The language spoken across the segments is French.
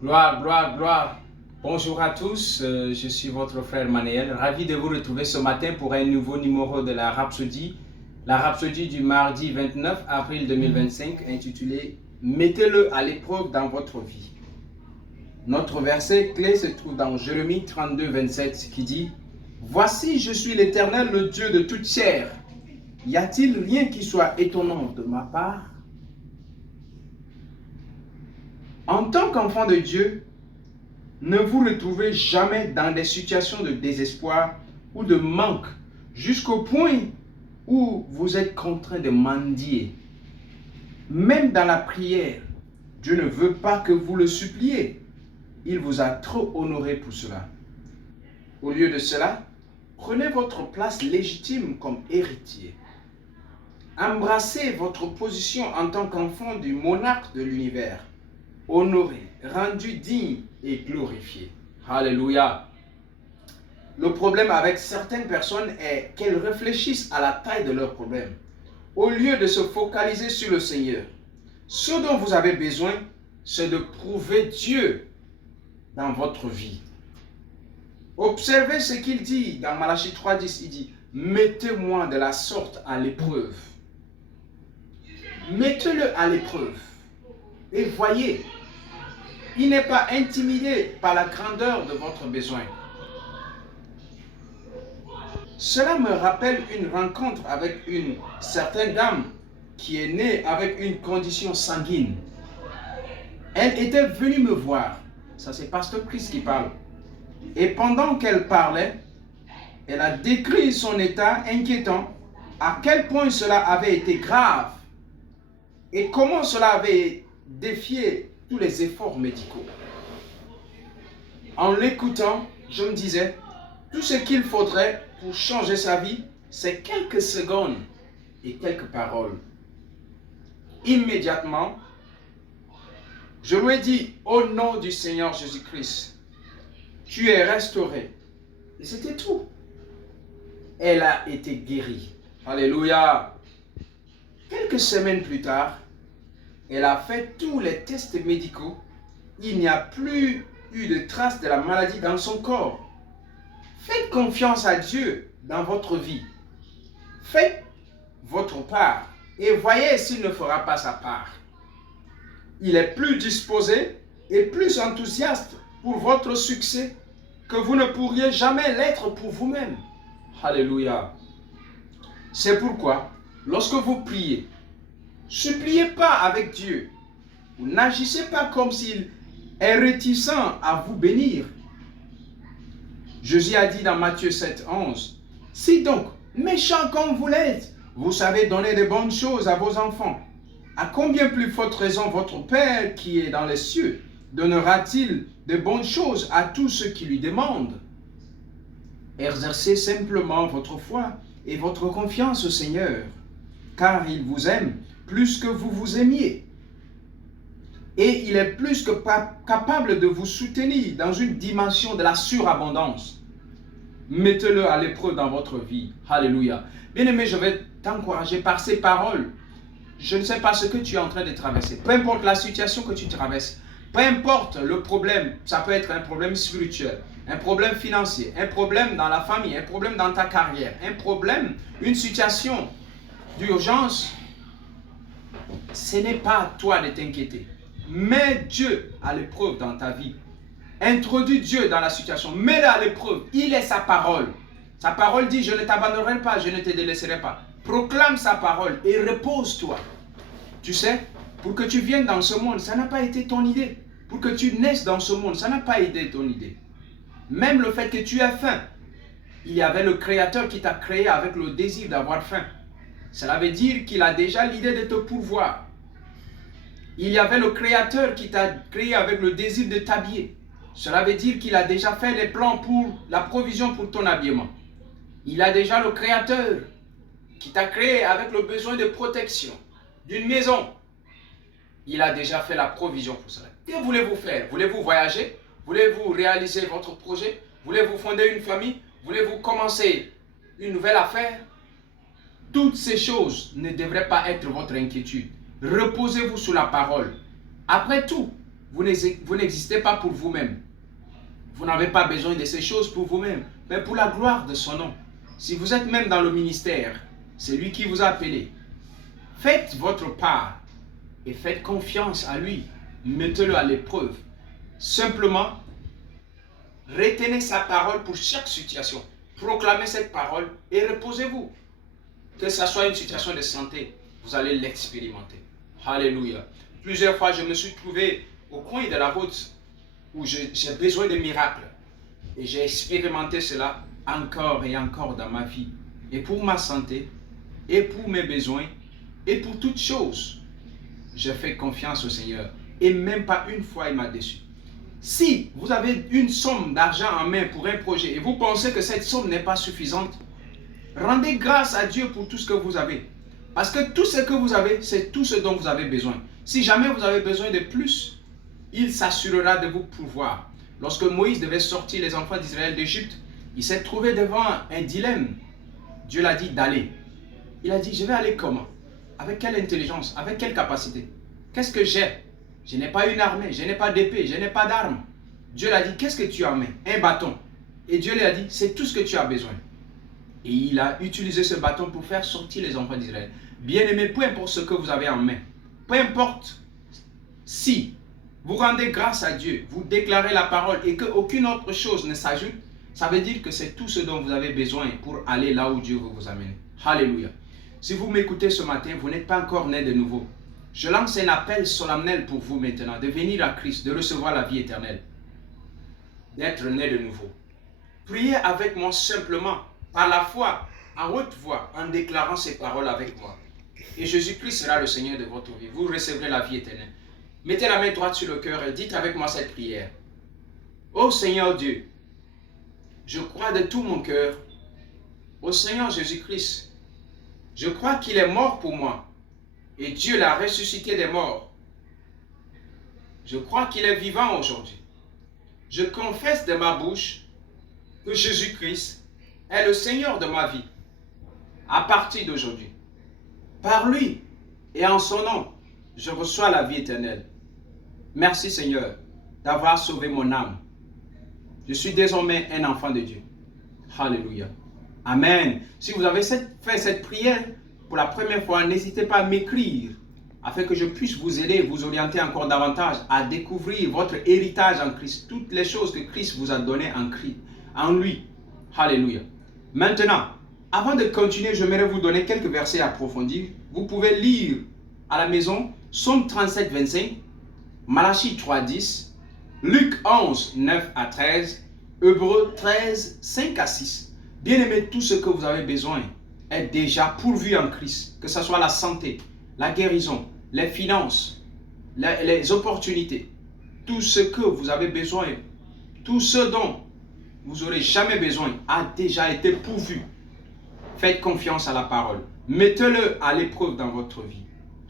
Gloire, gloire, gloire. Bonjour à tous, je suis votre frère Manuel. Ravi de vous retrouver ce matin pour un nouveau numéro de la Rhapsodie du mardi 29 avril 2025, intitulé Mettez-le à l'épreuve dans votre vie. Notre verset clé se trouve dans Jérémie 32, 27 qui dit Voici, je suis l'Éternel, le Dieu de toute chair. Y a-t-il rien qui soit étonnant de ma part? En tant qu'enfant de Dieu, ne vous retrouvez jamais dans des situations de désespoir ou de manque jusqu'au point où vous êtes contraint de mendier. Même dans la prière, Dieu ne veut pas que vous le suppliez. Il vous a trop honoré pour cela. Au lieu de cela, prenez votre place légitime comme héritier. Embrassez votre position en tant qu'enfant du monarque de l'univers, honoré, rendu digne et glorifié. Alléluia. Le problème avec certaines personnes est qu'elles réfléchissent à la taille de leurs problèmes, au lieu de se focaliser sur le Seigneur. Ce dont vous avez besoin, c'est de prouver Dieu dans votre vie. Observez ce qu'il dit dans Malachie 3,10. Il dit, mettez-moi de la sorte à l'épreuve. Mettez-le à l'épreuve. Et voyez, il n'est pas intimidé par la grandeur de votre besoin. Cela me rappelle une rencontre avec une certaine dame qui est née avec une condition sanguine. Elle était venue me voir. Ça, c'est Pasteur Chris qui parle. Et pendant qu'elle parlait, elle a décrit son état inquiétant, à quel point cela avait été grave et comment cela avait défié tous les efforts médicaux. En l'écoutant, je me disais, tout ce qu'il faudrait pour changer sa vie, c'est quelques secondes et quelques paroles. Immédiatement, je lui ai dit, au nom du Seigneur Jésus-Christ, tu es restauré. Et c'était tout. Elle a été guérie. Alléluia. Quelques semaines plus tard, elle a fait tous les tests médicaux. Il n'y a plus eu de traces de la maladie dans son corps. Faites confiance à Dieu dans votre vie. Faites votre part et voyez s'il ne fera pas sa part. Il est plus disposé et plus enthousiaste pour votre succès que vous ne pourriez jamais l'être pour vous-même. Alléluia. C'est pourquoi, lorsque vous priez, suppliez pas avec Dieu. Vous n'agissez pas comme s'il est réticent à vous bénir. Jésus a dit dans Matthieu 7, 11, « Si donc, méchants comme vous l'êtes, vous savez donner de bonnes choses à vos enfants, à combien plus forte raison votre Père qui est dans les cieux donnera-t-il de bonnes choses à tous ceux qui lui demandent? Exercez simplement votre foi et votre confiance au Seigneur, car il vous aime plus que vous vous aimiez. Et il est plus que capable de vous soutenir dans une dimension de la surabondance. Mettez-le à l'épreuve dans votre vie. Alléluia. Bien-aimé, je vais t'encourager par ces paroles. Je ne sais pas ce que tu es en train de traverser. Peu importe la situation que tu traverses, peu importe le problème, ça peut être un problème spirituel, un problème financier, un problème dans la famille, un problème dans ta carrière, un problème, une situation d'urgence. Ce n'est pas à toi de t'inquiéter. Mets Dieu à l'épreuve dans ta vie. Introduis Dieu dans la situation. Mets-le à l'épreuve. Il est sa parole. Sa parole dit, je ne t'abandonnerai pas, je ne te délaisserai pas. Proclame sa parole et repose-toi. Tu sais, pour que tu viennes dans ce monde, ça n'a pas été ton idée. Pour que tu naisses dans ce monde, ça n'a pas été ton idée. Même le fait que tu aies faim, il y avait le Créateur qui t'a créé avec le désir d'avoir faim. Cela veut dire qu'il a déjà l'idée de te pourvoir. Il y avait le Créateur qui t'a créé avec le désir de t'habiller. Cela veut dire qu'il a déjà fait les plans pour la provision pour ton habillement. Il a déjà le Créateur qui t'a créé avec le besoin de protection d'une maison. Il a déjà fait la provision pour cela. Que voulez-vous faire? Voulez-vous voyager? Voulez-vous réaliser votre projet? Voulez-vous fonder une famille? Voulez-vous commencer une nouvelle affaire? Toutes ces choses ne devraient pas être votre inquiétude. Reposez-vous sur la parole. Après tout, Vous n'existez pas pour vous-même. Vous n'avez pas besoin de ces choses pour vous-même, mais pour la gloire de son nom. Si vous êtes même dans le ministère, c'est lui qui vous a appelé. Faites votre part et faites confiance à lui. Mettez-le à l'épreuve. Simplement, retenez sa parole pour chaque situation. Proclamez cette parole et reposez-vous. Que ce soit une situation de santé, vous allez l'expérimenter. Alléluia. Plusieurs fois, je me suis trouvé au coin de la route où j'ai besoin de miracles. Et j'ai expérimenté cela encore et encore dans ma vie. Et pour ma santé, et pour mes besoins, et pour toutes choses, j'ai fait confiance au Seigneur. Et même pas une fois, il m'a déçu. Si vous avez une somme d'argent en main pour un projet et vous pensez que cette somme n'est pas suffisante, rendez grâce à Dieu pour tout ce que vous avez. Parce que tout ce que vous avez, c'est tout ce dont vous avez besoin. Si jamais vous avez besoin de plus, il s'assurera de vous pourvoir. Lorsque Moïse devait sortir les enfants d'Israël d'Égypte, il s'est trouvé devant un dilemme. Dieu l'a dit d'aller. Il a dit, je vais aller comment? Avec quelle intelligence? Avec quelle capacité? Qu'est-ce que j'ai? Je n'ai pas une armée, je n'ai pas d'épée, je n'ai pas d'arme. Dieu l'a dit, qu'est-ce que tu as en main? Un bâton. Et Dieu lui a dit, c'est tout ce que tu as besoin. Et il a utilisé ce bâton pour faire sortir les enfants d'Israël. Bien-aimés, peu importe ce que vous avez en main, peu importe si vous rendez grâce à Dieu, vous déclarez la parole et qu'aucune autre chose ne s'ajoute, ça veut dire que c'est tout ce dont vous avez besoin pour aller là où Dieu veut vous amener. Alléluia. Si vous m'écoutez ce matin, vous n'êtes pas encore né de nouveau. Je lance un appel solennel pour vous maintenant, de venir à Christ, de recevoir la vie éternelle, d'être né de nouveau. Priez avec moi simplement, par la foi, à haute voix, en déclarant ces paroles avec moi. Et Jésus-Christ sera le Seigneur de votre vie. Vous recevrez la vie éternelle. Mettez la main droite sur le cœur et dites avec moi cette prière. Ô Seigneur Dieu, je crois de tout mon cœur au Seigneur Jésus-Christ. Je crois qu'il est mort pour moi et Dieu l'a ressuscité des morts. Je crois qu'il est vivant aujourd'hui. Je confesse de ma bouche que Jésus-Christ est le Seigneur de ma vie à partir d'aujourd'hui. Par lui et en son nom, je reçois la vie éternelle. Merci Seigneur d'avoir sauvé mon âme. Je suis désormais un enfant de Dieu. Alléluia. Amen. Si vous avez fait cette prière pour la première fois, n'hésitez pas à m'écrire afin que je puisse vous aider, vous orienter encore davantage à découvrir votre héritage en Christ. Toutes les choses que Christ vous a données en lui. Alléluia. Maintenant, avant de continuer, j'aimerais vous donner quelques versets à approfondir. Vous pouvez lire à la maison Psaume 37, 25, Malachie 3, 10, Luc 11, 9 à 13, Hébreux 13, 5 à 6. Bien-aimés, tout ce que vous avez besoin est déjà pourvu en Christ, que ce soit la santé, la guérison, les finances, les opportunités. Tout ce que vous avez besoin, tout ce dont vous n'aurez jamais besoin a déjà été pourvu. Faites confiance à la parole. Mettez-le à l'épreuve dans votre vie.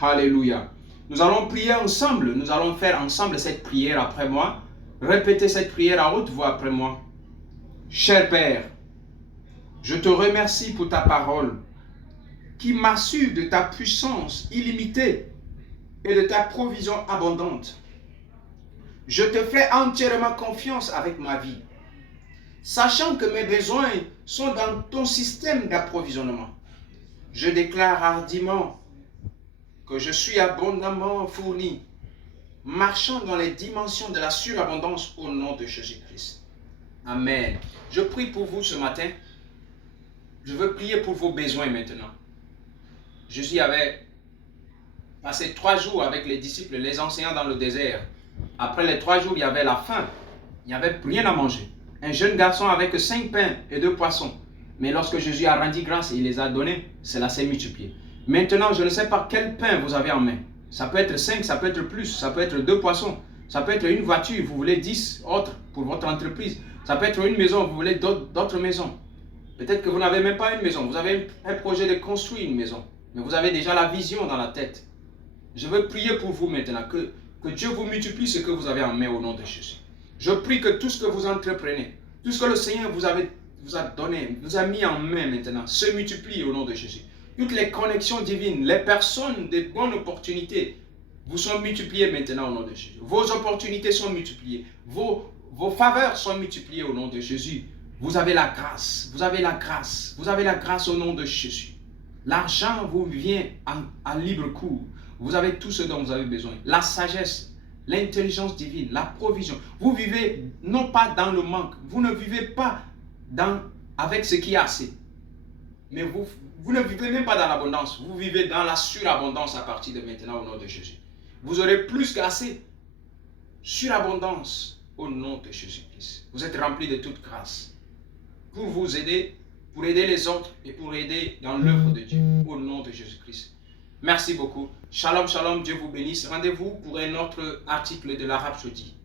Alléluia. Nous allons prier ensemble. Nous allons faire ensemble cette prière après moi. Répétez cette prière à haute voix après moi. Cher Père, je te remercie pour ta parole qui m'assure de ta puissance illimitée et de ta provision abondante. Je te fais entièrement confiance avec ma vie, sachant que mes besoins sont dans ton système d'approvisionnement. Je déclare hardiment que je suis abondamment fourni, marchant dans les dimensions de la surabondance au nom de Jésus-Christ. Amen. Je prie pour vous ce matin. Je veux prier pour vos besoins maintenant. Jésus avait passé 3 jours avec les disciples, les enseignants dans le désert. Après les 3 jours, il y avait la faim. Il n'y avait rien à manger. Un jeune garçon avec 5 pains et 2 poissons. Mais lorsque Jésus a rendu grâce et il les a donnés, cela s'est multiplié. Maintenant, je ne sais pas quel pain vous avez en main. Ça peut être 5, ça peut être plus, ça peut être 2 poissons. Ça peut être une voiture, vous voulez 10 autres pour votre entreprise. Ça peut être une maison, vous voulez d'autres maisons. Peut-être que vous n'avez même pas une maison. Vous avez un projet de construire une maison. Mais vous avez déjà la vision dans la tête. Je veux prier pour vous maintenant. Que Dieu vous multiplie ce que vous avez en main au nom de Jésus. Je prie que tout ce que vous entreprenez, tout ce que le Seigneur vous a donné, vous a mis en main maintenant, se multiplie au nom de Jésus. Toutes les connexions divines, les personnes de bonne opportunité vous sont multipliées maintenant au nom de Jésus. Vos opportunités sont multipliées. Vos faveurs sont multipliées au nom de Jésus. Vous avez la grâce. Vous avez la grâce. Vous avez la grâce au nom de Jésus. L'argent vous vient en libre cours. Vous avez tout ce dont vous avez besoin. La sagesse, l'intelligence divine, la provision. Vous vivez non pas dans le manque. Vous ne vivez pas avec ce qui est assez. Mais vous ne vivez même pas dans l'abondance. Vous vivez dans la surabondance à partir de maintenant au nom de Jésus. Vous aurez plus qu'assez. Surabondance au nom de Jésus-Christ. Vous êtes remplis de toute grâce. Pour vous aider, pour aider les autres et pour aider dans l'œuvre de Dieu. Au nom de Jésus-Christ. Merci beaucoup. Shalom, shalom. Dieu vous bénisse. Rendez-vous pour un autre article de la Rhapsodie.